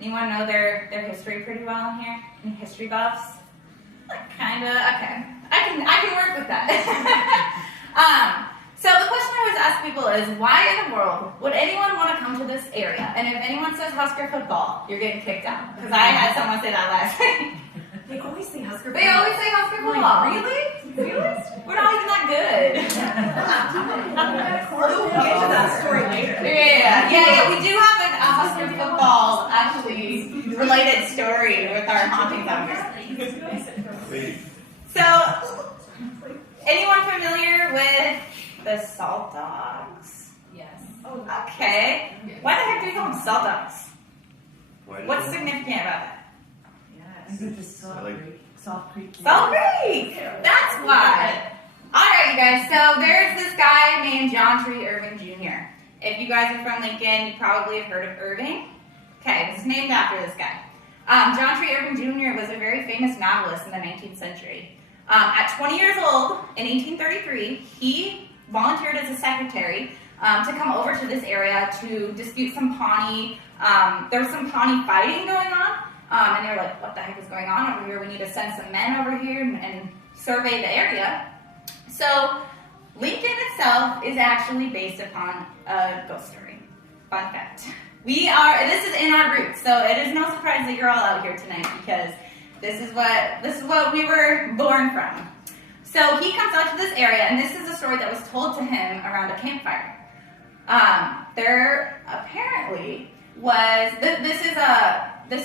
Anyone know their history pretty well in here? Any history buffs? Like, kinda, okay. I can work with that. So the question I always ask people is, why in the world would anyone want to come to this area? And if anyone says Husker football, you're getting kicked out. Because I had someone say that last night. They always say Husker football. They always say Husker football. Really? Really? We're not even that good. We'll get to that story later. Yeah. We do have a Husker football, actually, related story with our haunting here. So, anyone familiar with the Salt Dogs? Yes. Oh, okay. Why the heck do you call them Salt Dogs? What's significant about that? Salt Creek. Salt Creek! That's why. Alright, you guys, so there's this guy named John Treat Irving Jr. If you guys are from Lincoln, you probably have heard of Irving. Okay, this is named after this guy. John Treat Irving Jr. was a very famous novelist in the 19th century. At 20 years old, in 1833, he volunteered as a secretary to come over to this area to dispute some Pawnee. There was some Pawnee fighting going on, and they were like, what the heck is going on over here? We need to send some men over here and survey the area. So Lincoln itself is actually based upon a ghost story. Fun fact. This is in our roots, so it is no surprise that you're all out here tonight because this is what we were born from. So he comes out to this area, and this is a story that was told to him around a campfire. There apparently was this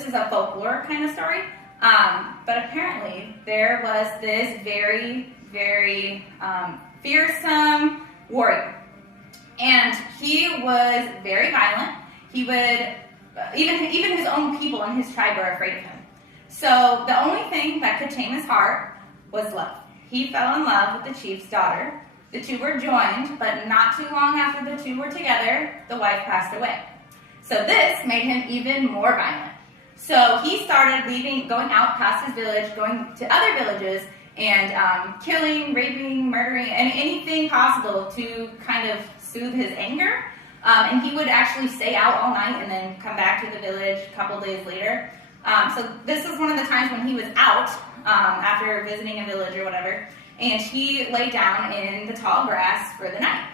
is a folklore kind of story, but apparently there was this very, very fearsome warrior, and he was very violent. He would even his own people in his tribe were afraid of him. So the only thing that could tame his heart was love. He fell in love with the chief's daughter. The two were joined, but not too long after the two were together, the wife passed away. So this made him even more violent. So he started going out past his village, going to other villages, and killing, raping, murdering, anything possible to kind of soothe his anger. And he would actually stay out all night and then come back to the village a couple days later. So this is one of the times when he was out after visiting a village or whatever, and he lay down in the tall grass for the night.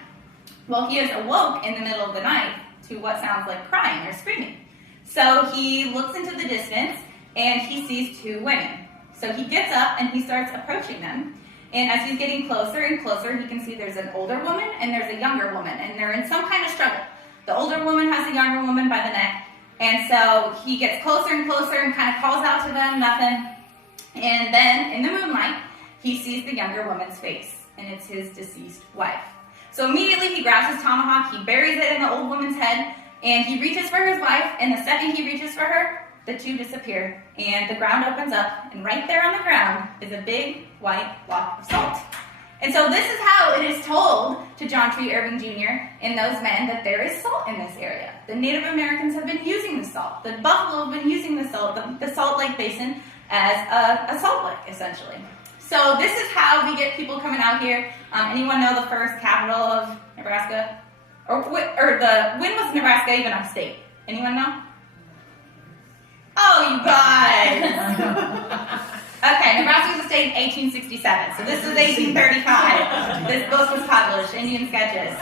Well, he is awoke in the middle of the night to what sounds like crying or screaming. So he looks into the distance and he sees two women. So he gets up and he starts approaching them. And as he's getting closer and closer, he can see there's an older woman and there's a younger woman, and they're in some kind of struggle. The older woman has the younger woman by the neck, and so he gets closer and closer and kind of calls out to them, nothing. And then in the moonlight, he sees the younger woman's face, and it's his deceased wife. So immediately he grabs his tomahawk, he buries it in the old woman's head, and he reaches for his wife, and the second he reaches for her, the two disappear, and the ground opens up, and right there on the ground is a big white block of salt. And so this is how it is told to John Treat Irving Jr. and those men that there is salt in this area. The Native Americans have been using the salt. The Buffalo have been using the salt, the Salt Lake Basin, as a salt lake, essentially. So this is how we get people coming out here. Anyone know the first capital of Nebraska? When was Nebraska even a state? Anyone know? Oh, you guys! Okay, Nebraska was a state in 1867, so this is 1835. This book was published, Indian Sketches.